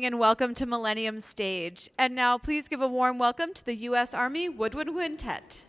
And welcome to Millennium Stage. And now please give a warm welcome to the U.S. Army Woodwind Quintet.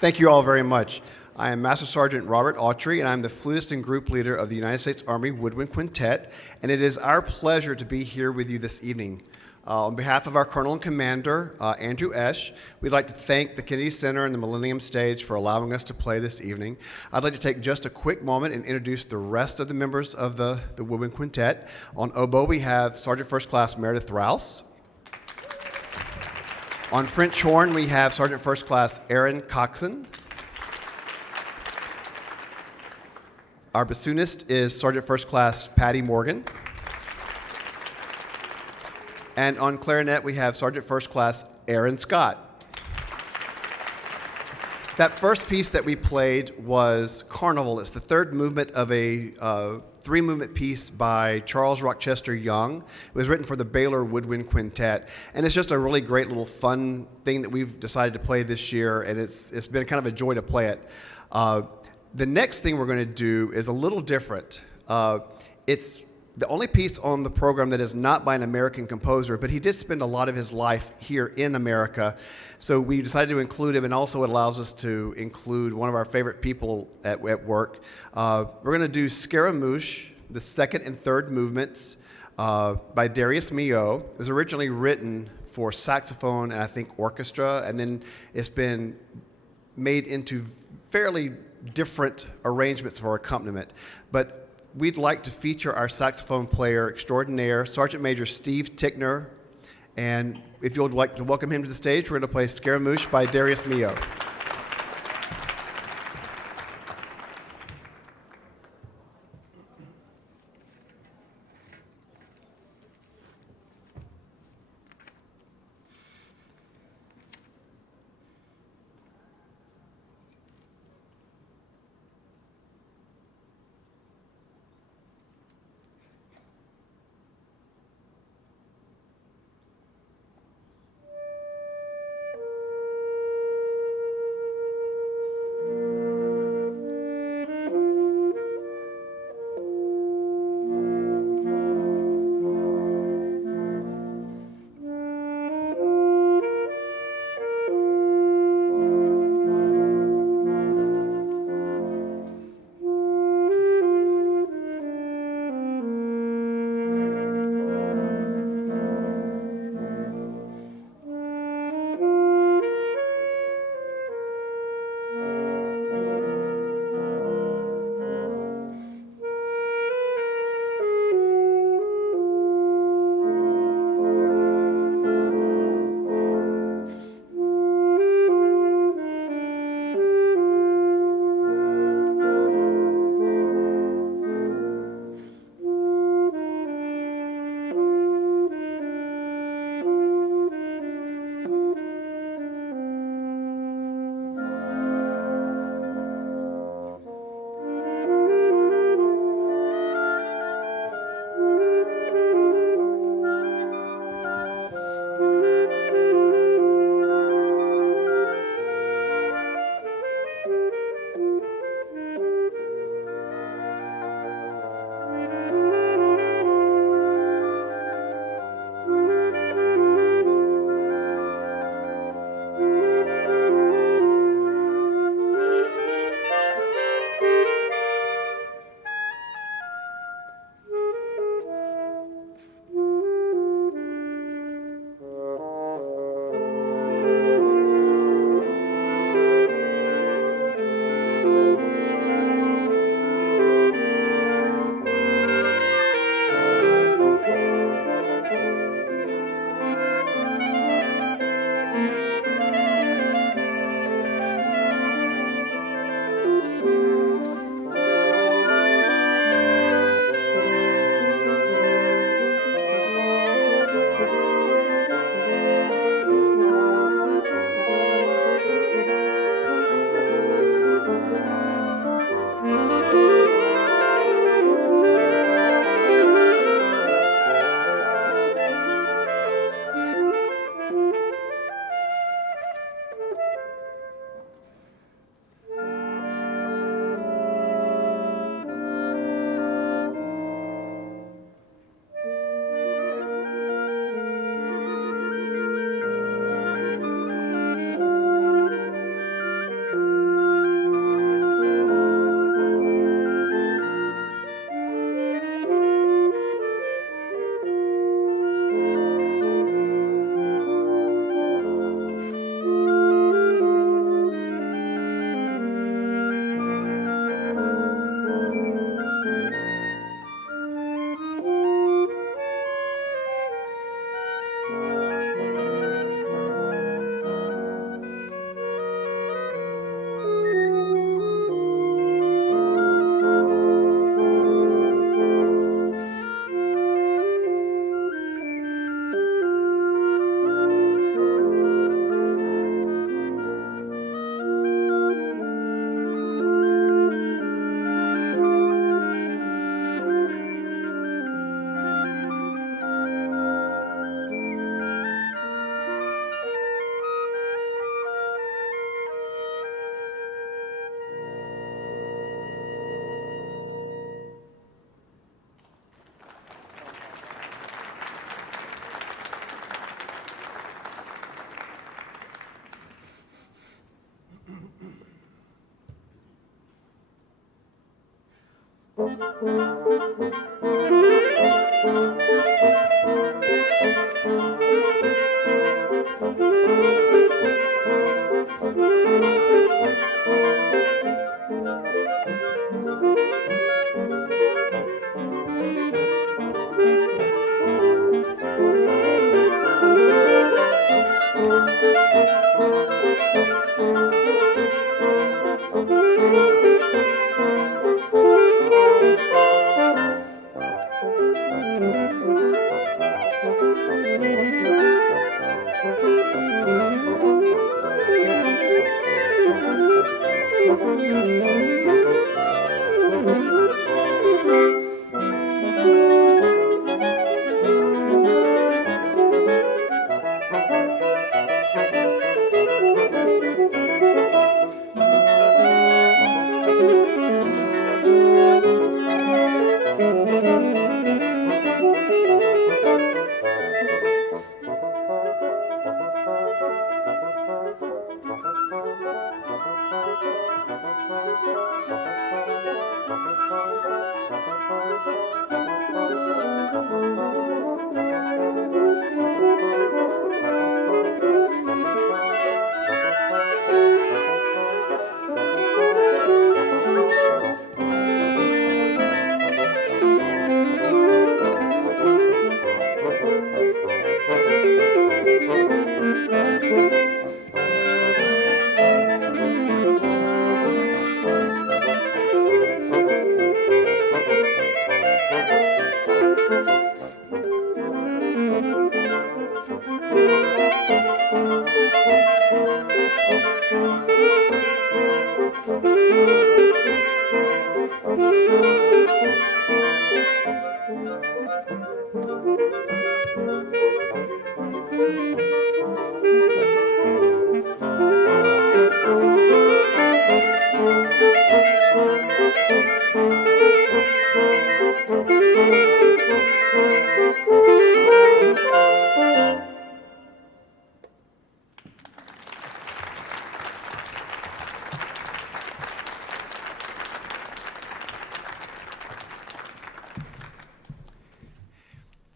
Thank you all very much. I am Master Sergeant Robert Autry, and I'm the flutist and group leader of the United States Army Woodwind Quintet, and it is our pleasure to be here with you this evening. On behalf of our Colonel and Commander, Andrew Esch, we'd like to thank the Kennedy Center and the Millennium Stage for allowing us to play this evening. I'd like to take just a quick moment and introduce the rest of the members of the Woodwind Quintet. On oboe, we have Sergeant First Class Meredith Rouse. On French horn, we have Sergeant First Class Aaron Coxon. Our bassoonist is Sergeant First Class Patty Morgan. And on clarinet, we have Sergeant First Class Aaron Scott. That first piece that we played was Carnival. It's the third movement of a three-movement piece by Charles Rochester Young. It was written for the Baylor Woodwind Quintet, and it's just a really great little fun thing that we've decided to play this year, and it's been kind of a joy to play it. The next thing we're going to do is a little different. It's the only piece on the program that is not by an American composer, but he did spend a lot of his life here in America. So we decided to include him, and also it allows us to include one of our favorite people at work. We're going to do Scaramouche, the second and third movements by Darius Milhaud. It was originally written for saxophone and I think orchestra, and then it's been made into fairly different arrangements for accompaniment. But we'd like to feature our saxophone player extraordinaire, Sergeant Major Steve Tickner. And if you would like to welcome him to the stage, we're going to play Scaramouche by Darius Milhaud.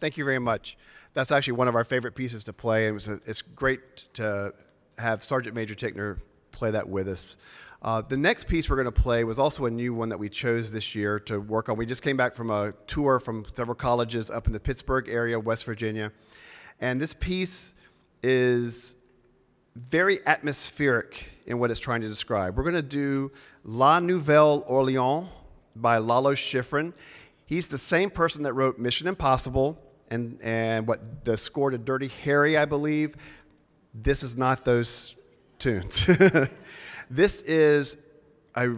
Thank you very much. That's actually one of our favorite pieces to play. It's great to have Sergeant Major Tickner play that with us. The next piece we're going to play was also a new one that we chose this year to work on. We just came back from a tour from several colleges up in the Pittsburgh area, West Virginia. And this piece is very atmospheric in what it's trying to describe. We're going to do La Nouvelle Orléans by Lalo Schifrin. He's the same person that wrote Mission Impossible and what the score to Dirty Harry, I believe. This is not those tunes. This is a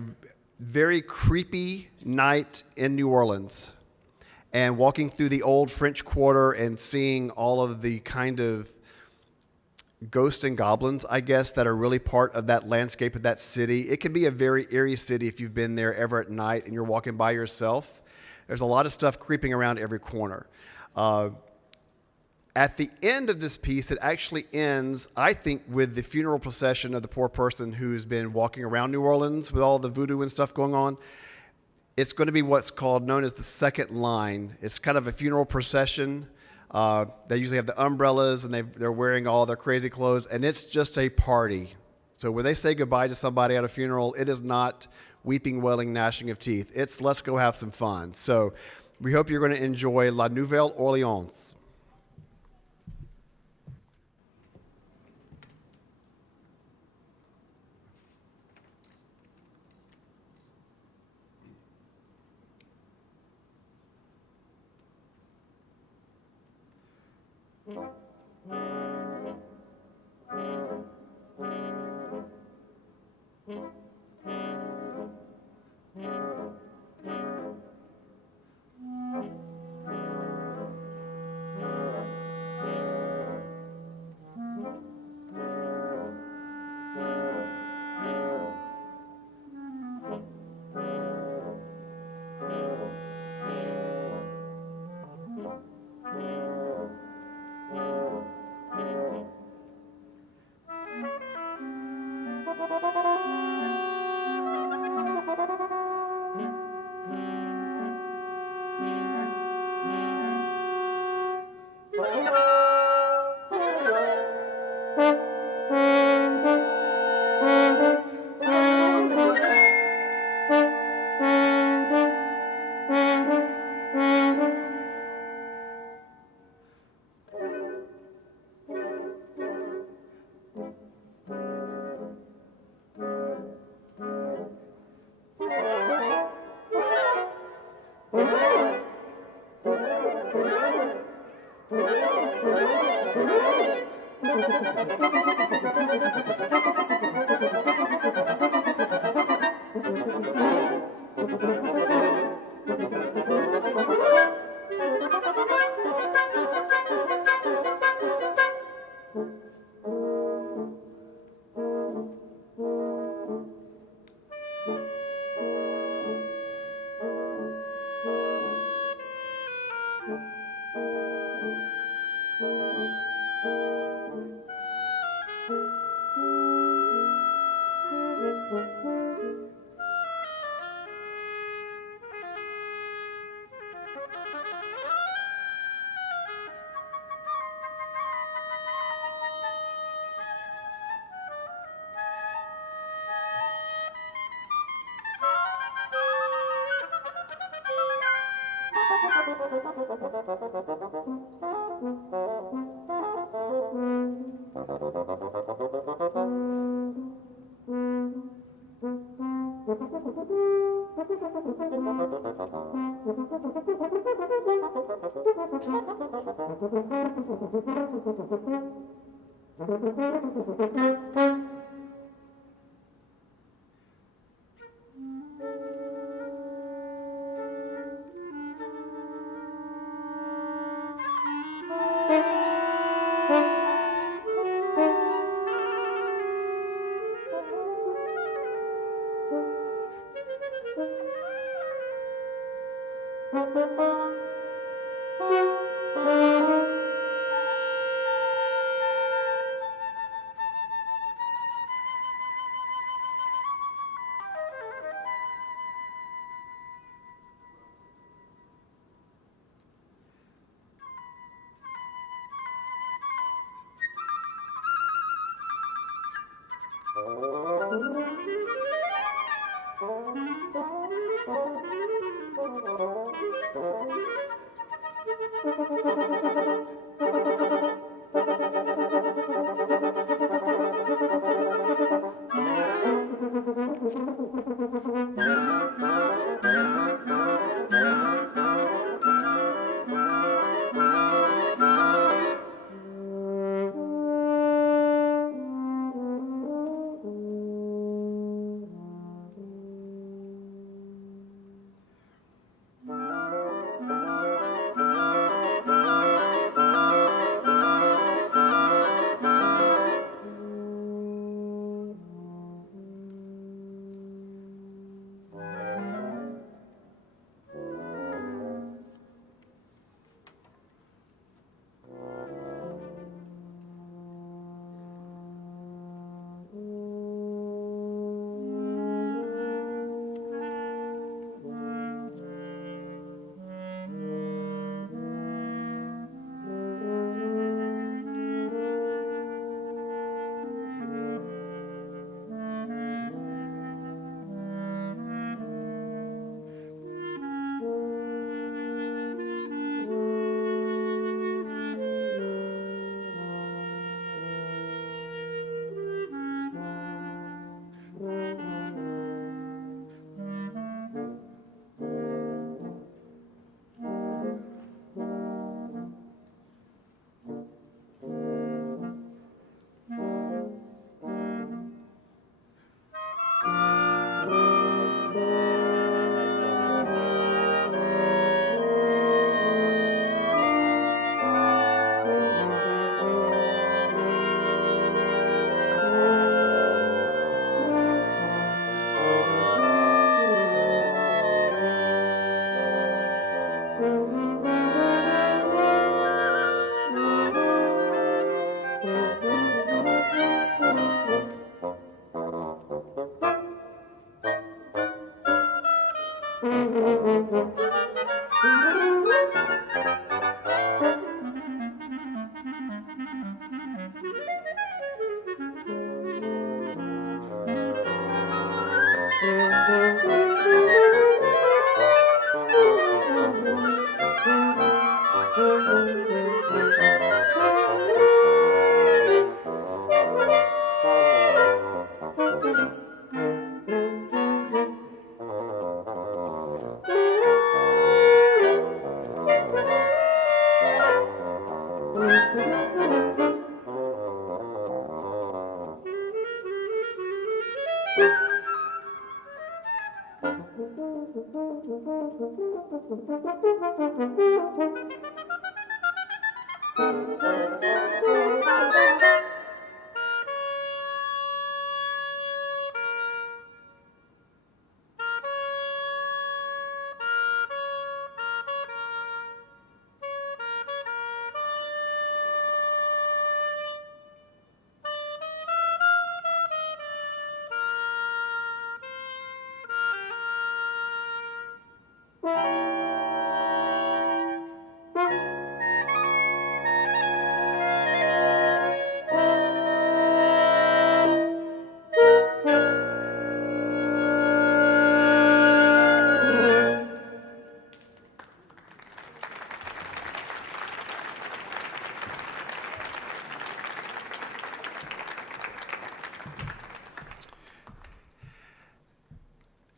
very creepy night in New Orleans and walking through the old French Quarter and seeing all of the kind of ghosts and goblins, I guess, that are really part of that landscape of that city. It can be a very eerie city if you've been there ever at night and you're walking by yourself. There's a lot of stuff creeping around every corner. At the end of this piece, it actually ends, I think, with the funeral procession of the poor person who's been walking around New Orleans with all the voodoo and stuff going on. It's going to be what's known as the second line. It's kind of a funeral procession. They usually have the umbrellas, and they're wearing all their crazy clothes, and it's just a party. So when they say goodbye to somebody at a funeral, it is not weeping, wailing, gnashing of teeth. It's let's go have some fun. So we hope you're going to enjoy La Nouvelle Orléans.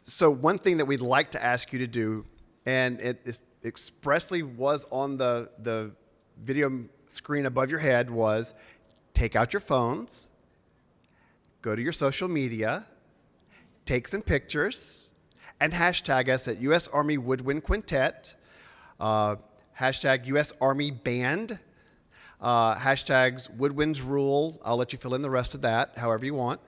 So one thing that we'd like to ask you to do, and expressly was on the video screen above your head, was take out your phones, go to your social media, take some pictures, and hashtag us at U.S. Army Woodwind Quintet, hashtag U.S. Army Band, hashtags Woodwinds Rule. I'll let you fill in the rest of that, however you want.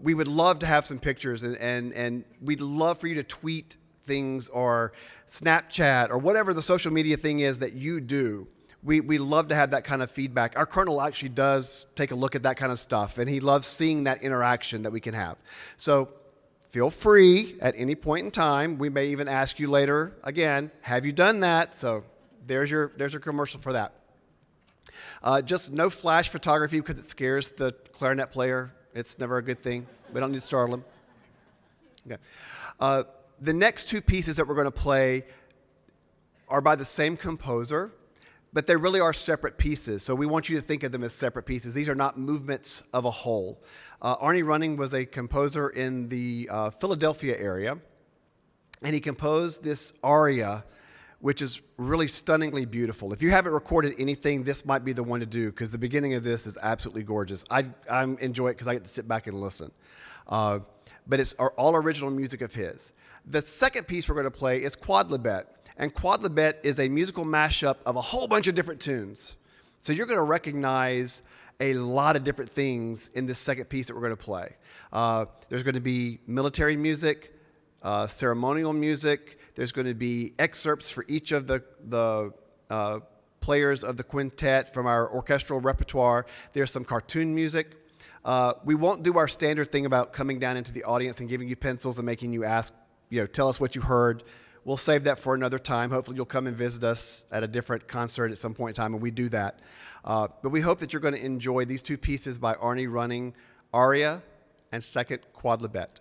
We would love to have some pictures, and we'd love for you to tweet things or Snapchat or whatever the social media thing is that you do. We love to have that kind of feedback. Our colonel actually does take a look at that kind of stuff, and he loves seeing that interaction that we can have. So feel free at any point in time. We may even ask you later, again, have you done that? So there's your commercial for that. Just no flash photography because it scares the clarinet player. It's never a good thing. We don't need to startle him. Okay. The next two pieces that we're going to play are by the same composer, but they really are separate pieces. So we want you to think of them as separate pieces. These are not movements of a whole. Arnie Running was a composer in the Philadelphia area, and he composed this aria, which is really stunningly beautiful. If you haven't recorded anything, this might be the one to do, because the beginning of this is absolutely gorgeous. I enjoy it because I get to sit back and listen. But it's all original music of his. The second piece we're going to play is Quad Labette. And Quad Labette is a musical mashup of a whole bunch of different tunes. So you're going to recognize a lot of different things in this second piece that we're going to play. There's going to be military music, ceremonial music. There's going to be excerpts for each of the players of the quintet from our orchestral repertoire. There's some cartoon music. We won't do our standard thing about coming down into the audience and giving you pencils and making you ask, tell us what you heard. We'll save that for another time. Hopefully you'll come and visit us at a different concert at some point in time, and we do that. But we hope that you're going to enjoy these two pieces by Arnie Running, Aria, and second Quad Labette.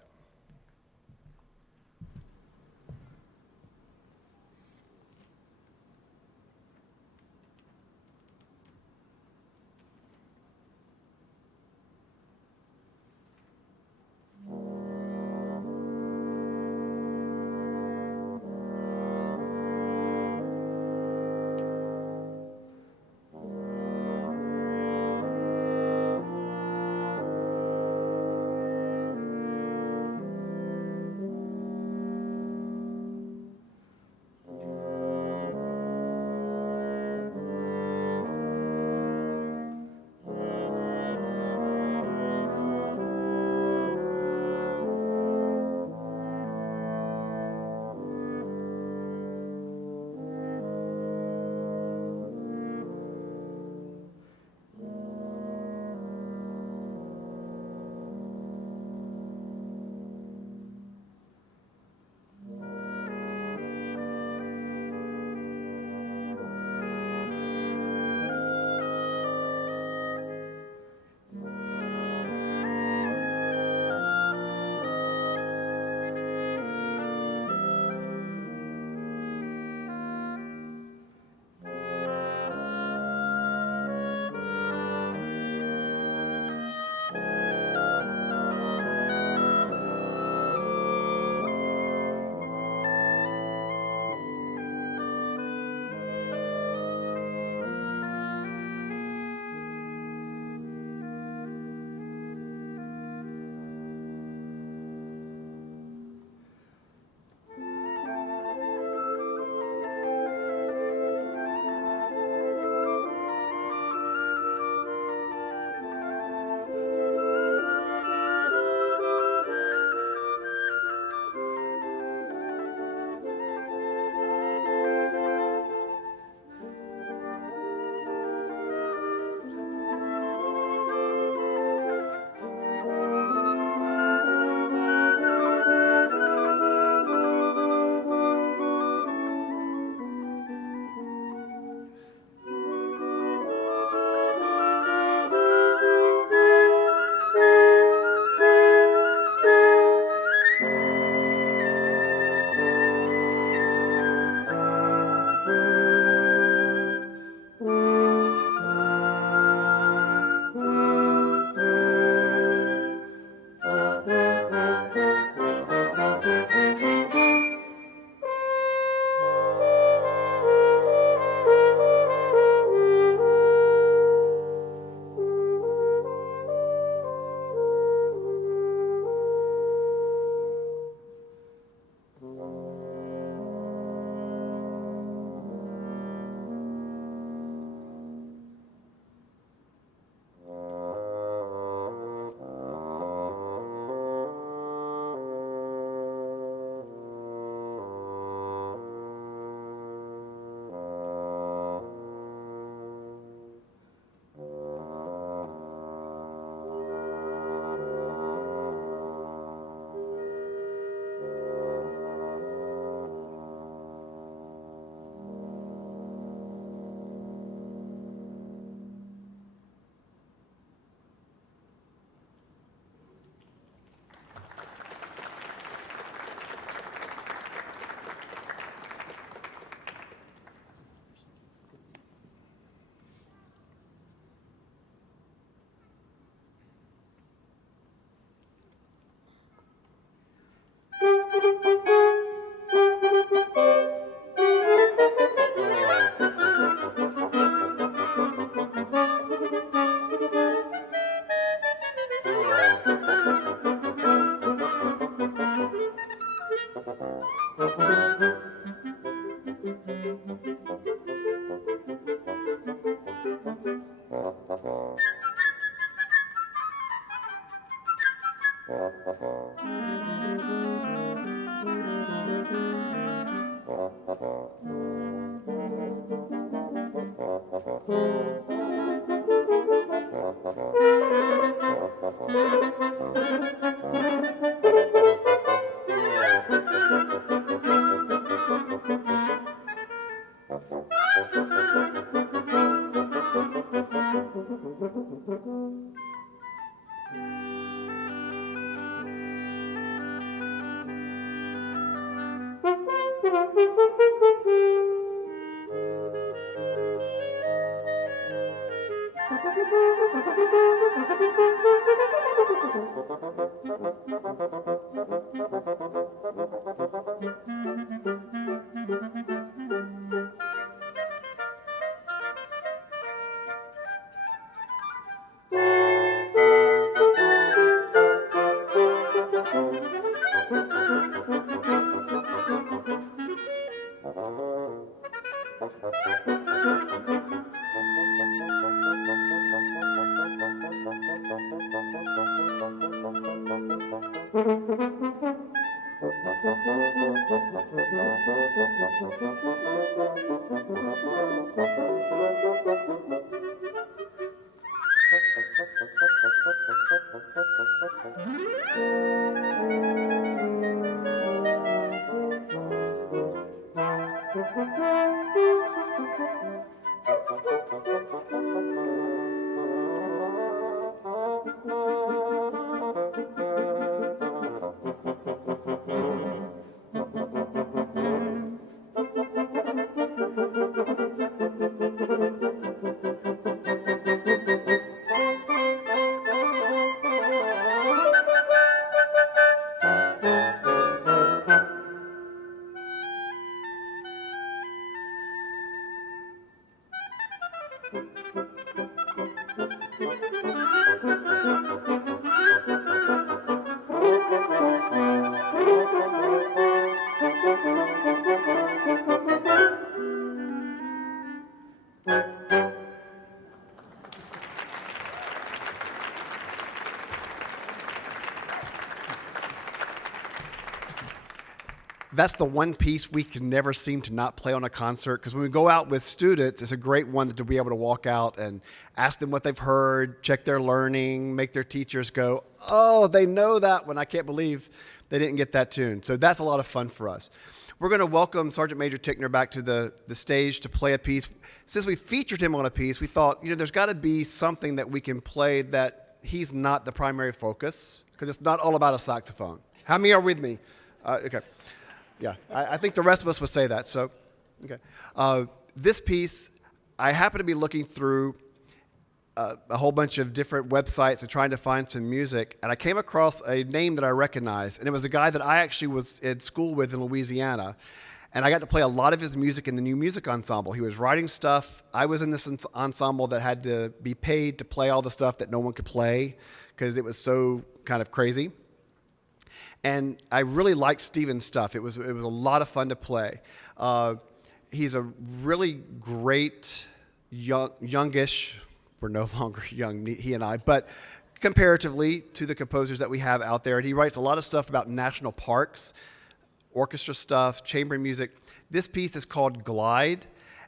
That's the one piece we can never seem to not play on a concert, because when we go out with students, it's a great one to be able to walk out and ask them what they've heard, check their learning, make their teachers go, oh, they know that one. I can't believe they didn't get that tune. So that's a lot of fun for us. We're going to welcome Sergeant Major Tickner back to the stage to play a piece. Since we featured him on a piece, we thought, there's got to be something that we can play that he's not the primary focus, because it's not all about a saxophone. How many are with me? Okay. Yeah, I think the rest of us would say that. So, okay. This piece, I happen to be looking through a whole bunch of different websites and trying to find some music, and I came across a name that I recognized, and it was a guy that I actually was in school with in Louisiana, and I got to play a lot of his music in the New Music Ensemble. He was writing stuff. I was in this ensemble that had to be paid to play all the stuff that no one could play because it was so kind of crazy. And I really liked Steven's stuff. It was a lot of fun to play. He's a really great youngish. We're no longer young, he and I, but comparatively to the composers that we have out there. And he writes a lot of stuff about national parks, orchestra stuff, chamber music. This piece is called Glide,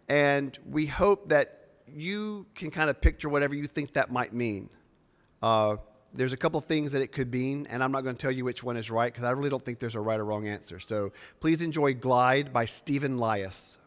and we hope that you can kind of picture whatever you think that might mean. There's a couple things that it could mean, and I'm not going to tell you which one is right because I really don't think there's a right or wrong answer. So please enjoy Glide by Stephen Lias.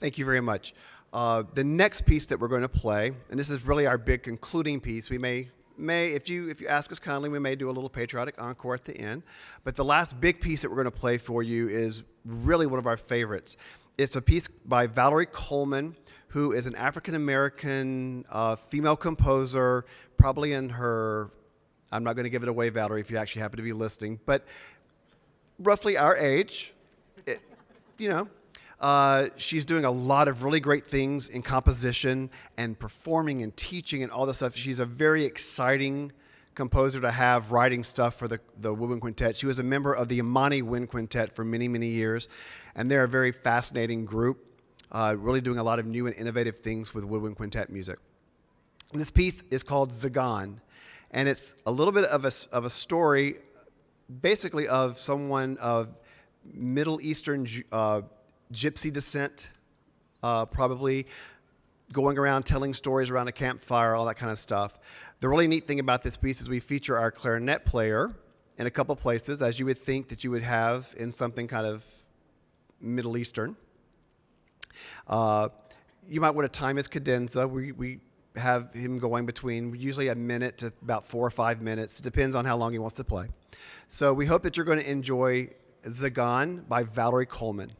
Thank you very much. The next piece that we're going to play, and this is really our big concluding piece. We may, if you ask us kindly, we may do a little patriotic encore at the end. But the last big piece that we're going to play for you is really one of our favorites. It's a piece by Valerie Coleman, who is an African-American female composer, probably in her, I'm not going to give it away, Valerie, if you actually happen to be listening, but roughly our age, you know. She's doing a lot of really great things in composition and performing and teaching and all this stuff. She's a very exciting composer to have writing stuff for the Woodwind Quintet. She was a member of the Imani Wind Quintet for many, many years, and they're a very fascinating group, really doing a lot of new and innovative things with Woodwind Quintet music. This piece is called Zagan, and it's a little bit of a story, basically of someone of Middle Eastern Gypsy descent, probably going around telling stories around a campfire, all that kind of stuff. The really neat thing about this piece is we feature our clarinet player in a couple places, as you would think that you would have in something kind of Middle Eastern. You might want to time his cadenza. We have him going between usually a minute to about 4 or 5 minutes. It depends on how long he wants to play. So we hope that you're going to enjoy Zagan by Valerie Coleman.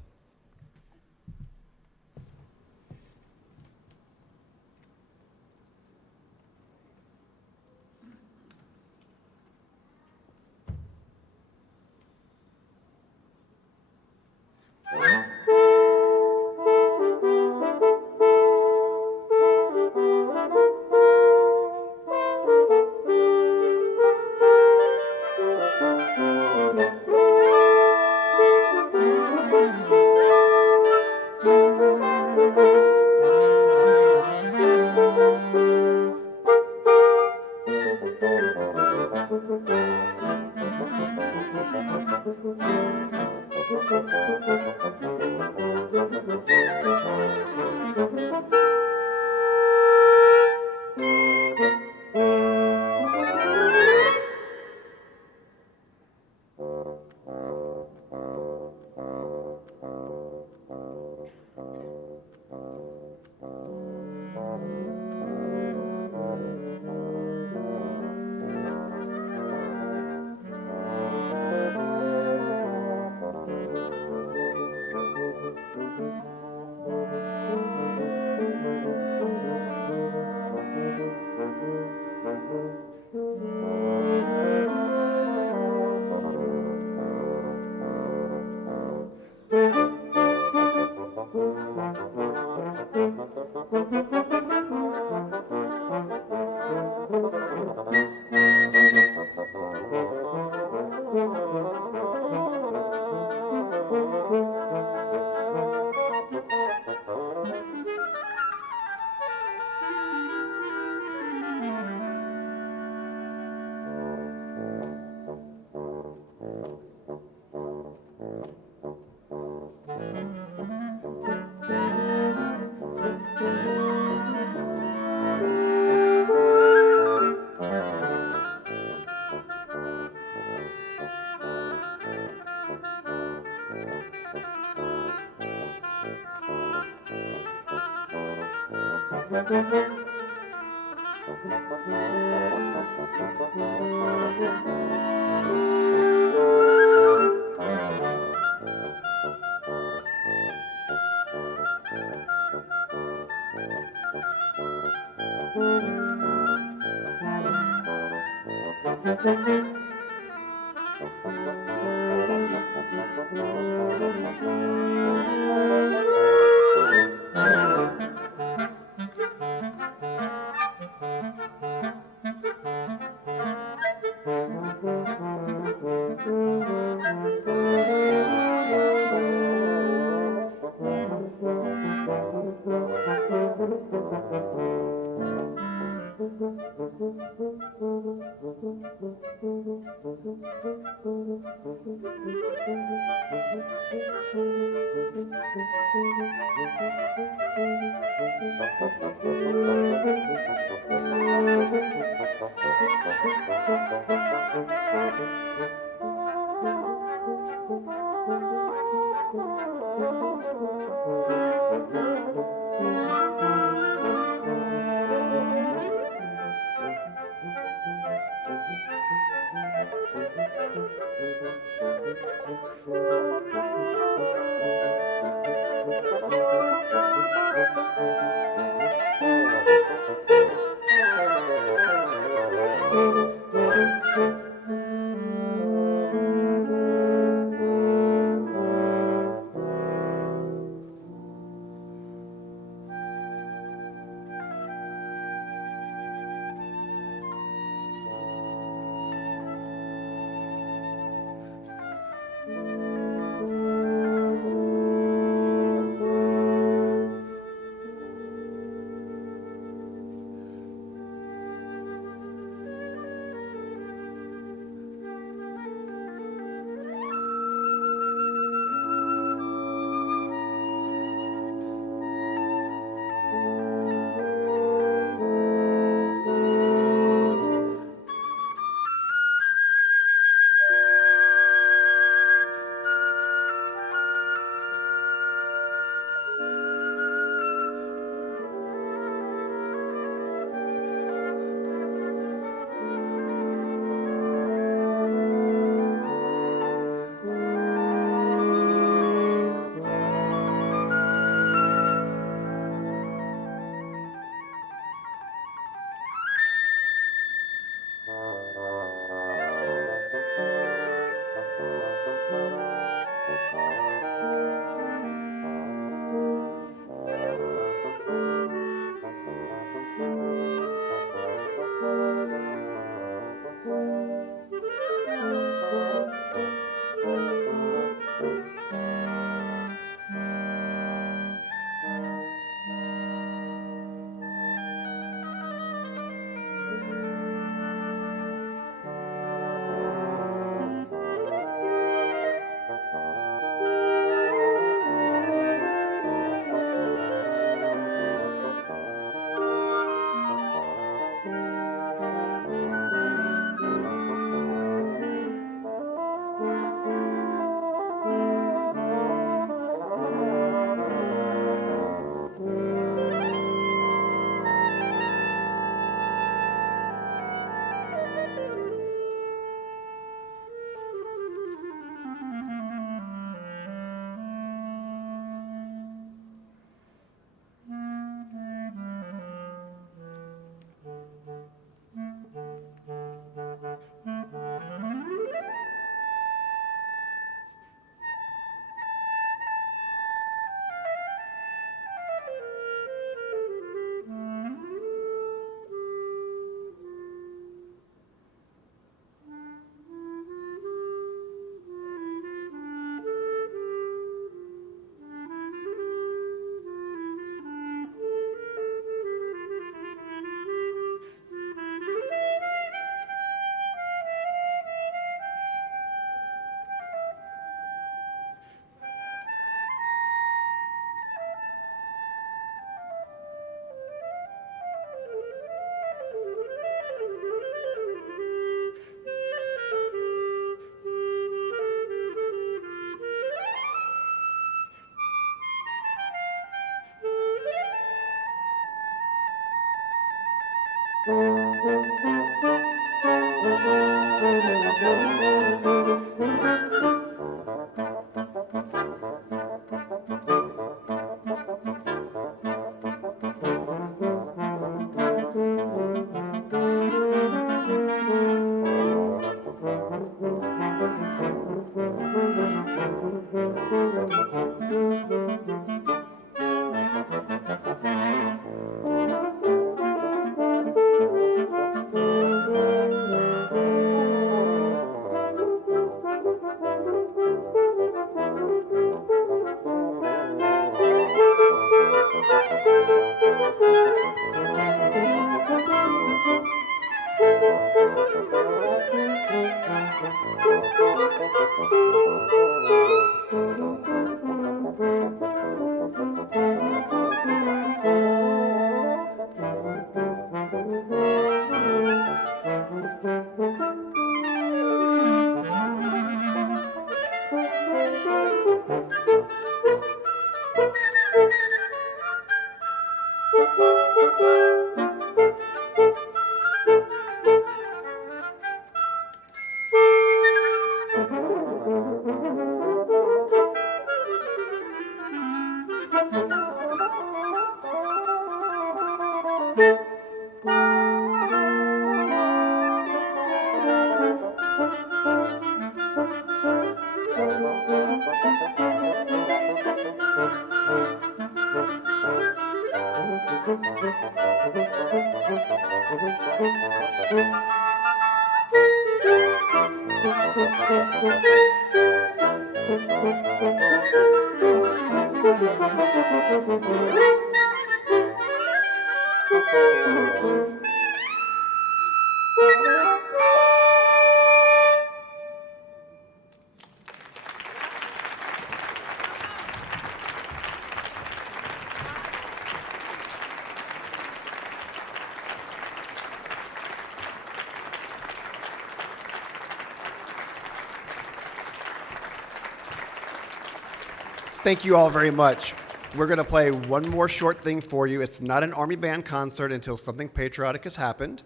Thank you all very much. We're going to play one more short thing for you. It's not an Army Band concert until something patriotic has happened.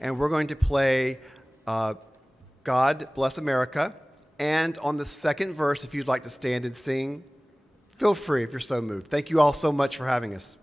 And we're going to play God Bless America. And on the second verse, if you'd like to stand and sing, feel free if you're so moved. Thank you all so much for having us.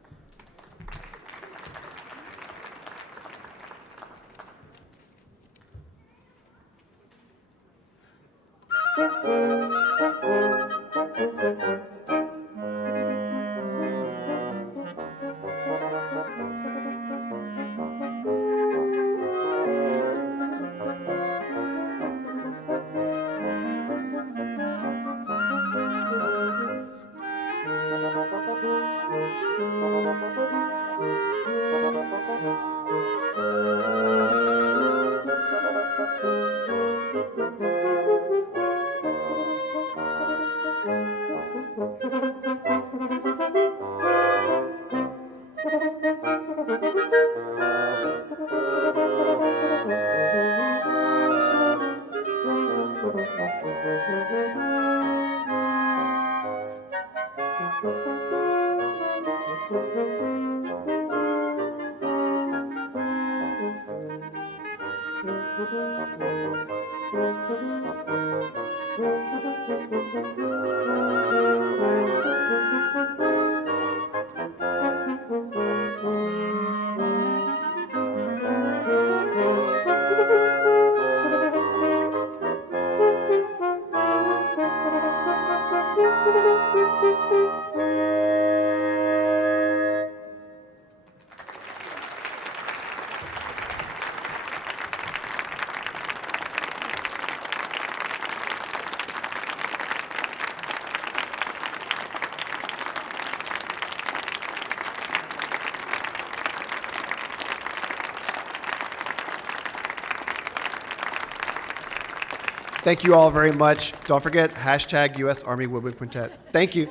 Thank you all very much. Don't forget, hashtag U.S. Army Woodwind Quintet. Thank you.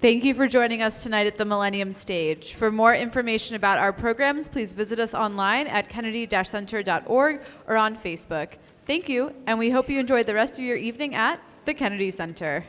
Thank you for joining us tonight at the Millennium stage. For more information about our programs, please visit us online at kennedy-center.org or on Facebook. Thank you, and we hope you enjoy the rest of your evening at the Kennedy Center.